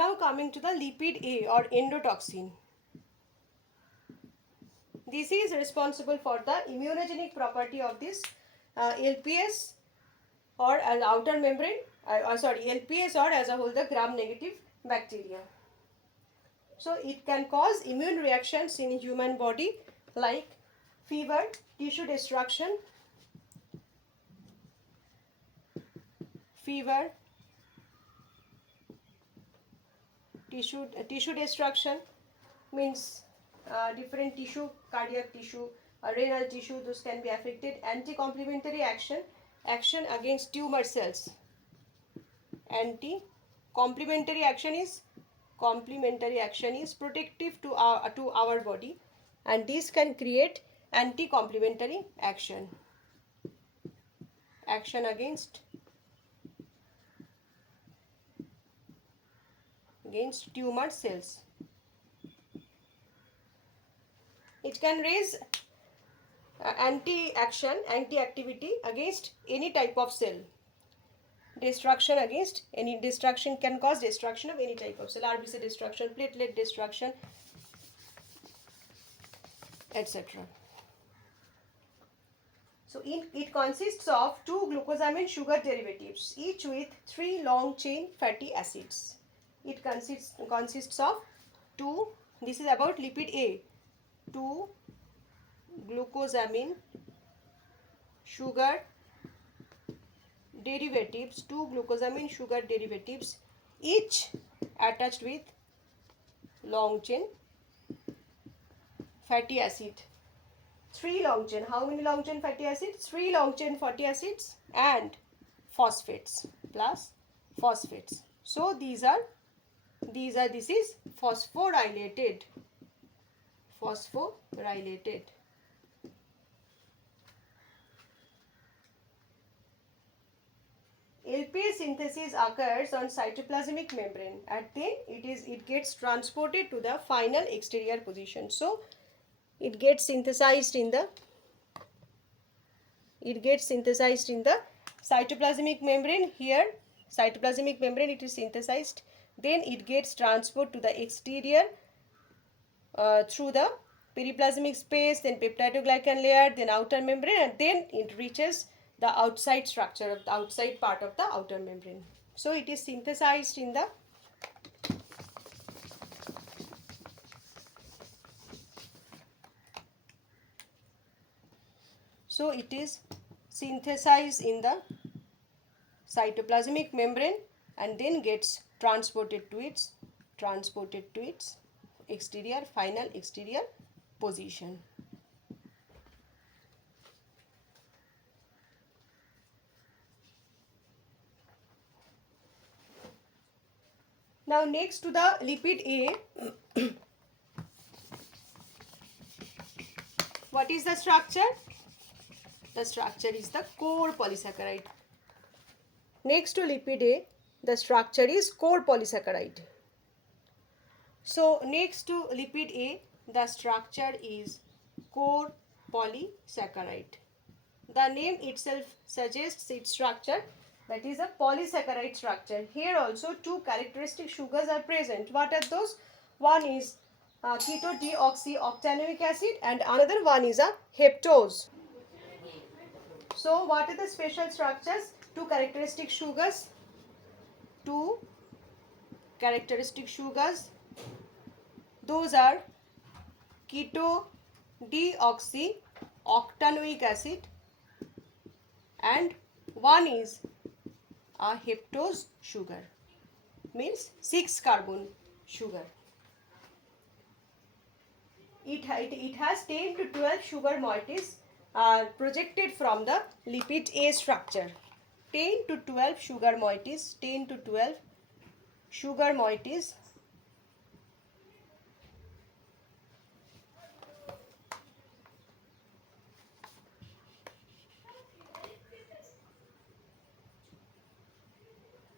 Now coming to the lipid A or endotoxin. This is responsible for the immunogenic property of this LPS or an outer membrane, LPS or as a whole the gram-negative bacteria. So it can cause immune reactions in human body like fever, tissue destruction, tissue destruction means different tissue, cardiac tissue, renal tissue, those can be affected. Anti-complementary action against tumor cells. Complementary action is protective to our body, and this can create anti-complementary action against tumor cells. It can raise anti-activity against any type of cell. Destruction can cause destruction of any type of cell, RBC destruction, platelet destruction, etc. So it consists of 2 glucosamine sugar derivatives, each with 3 long chain fatty acids. It consists of 2, this is about lipid A, 2 glucosamine sugar derivatives, each attached with long chain fatty acid. 3 long chain, how many long chain fatty acids? 3 long chain fatty acids and phosphates plus phosphates. So this is phosphorylated. LPS synthesis occurs on cytoplasmic membrane and then it gets transported to the final exterior position. So it gets synthesized in the cytoplasmic membrane. Here cytoplasmic membrane, it is synthesized, then it gets transported to the exterior through the periplasmic space, then peptidoglycan layer, then outer membrane, and then it reaches the outside structure of the outside part of the outer membrane. So it is synthesized in the cytoplasmic membrane and then gets transported to its final exterior position. Now next to the lipid A, what is the structure? The structure is the core polysaccharide. Next to lipid A, the structure is core polysaccharide. So next to lipid A, the structure is core polysaccharide. The name itself suggests its structure, that is a polysaccharide structure. Here also 2 characteristic sugars are present. What are those? One is keto-deoxyoctanoic acid and another one is a heptose. So what are the special structures? 2 characteristic sugars. Those are keto-deoxyoctanoic acid and one is a heptose sugar, means 6 carbon sugar. It has 10 to 12 sugar moieties projected from the lipid A structure. 10 to 12 sugar moieties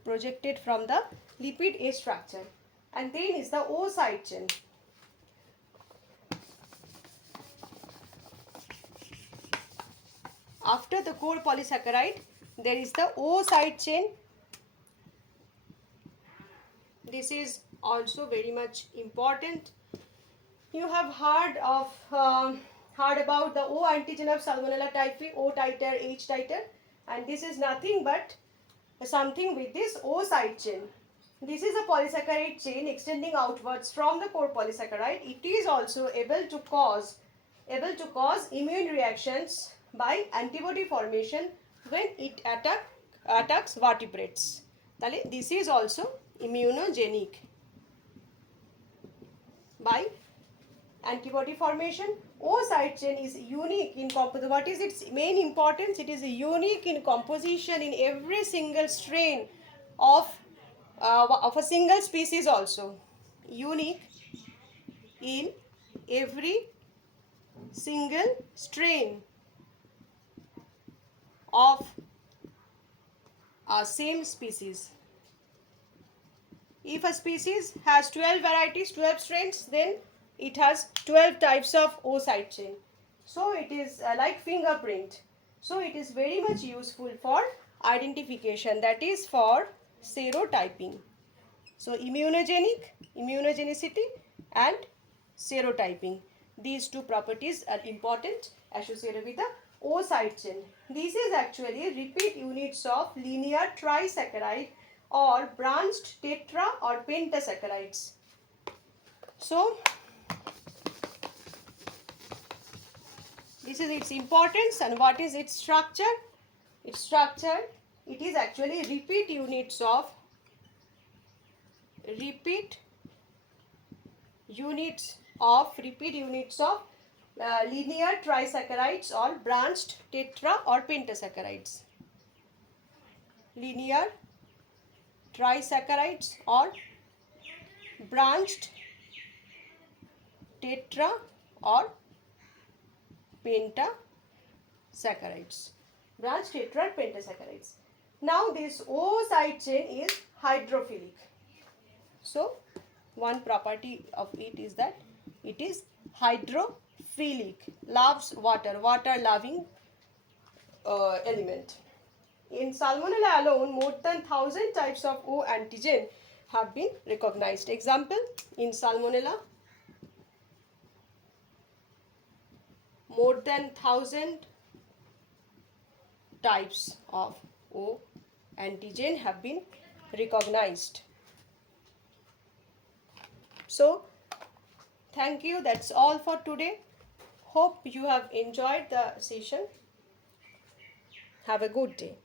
projected from the lipid A structure, and then is the O side chain. After the core polysaccharide, there is the O side chain. This is also very much important. You have heard about the O antigen of Salmonella typhi, O titer, H titer, and this is nothing but something with this O side chain. This is a polysaccharide chain extending outwards from the core polysaccharide. It is also able to cause immune reactions by antibody formation when it attacks vertebrates. This is also immunogenic by antibody formation. O side chain is unique in composition. What is its main importance? It is unique in composition in every single strain of a single species also. Unique in every single strain of a same species. If a species has 12 varieties, 12 strains, then it has 12 types of O side chain. So it is like fingerprint. So it is very much useful for identification, that is for serotyping. So immunogenicity and serotyping. These two properties are important associated with the O side chain. This is actually repeat units of linear trisaccharide or branched tetra or pentasaccharides. So this is its importance. And what is its structure? Its structure, it is actually repeat units of linear trisaccharides or branched tetra or pentasaccharides. Linear trisaccharides or branched tetra or pentasaccharides. Branched tetra or pentasaccharides. Now this O side chain is hydrophilic. So one property of it is that it is hydrophilic, loves water, loving element. In Salmonella alone, more than 1,000 types of O antigen have been recognized. Example, in Salmonella, more than 1,000 types of O antigen have been recognized. So, thank you. That's all for today. Hope you have enjoyed the session. Have a good day.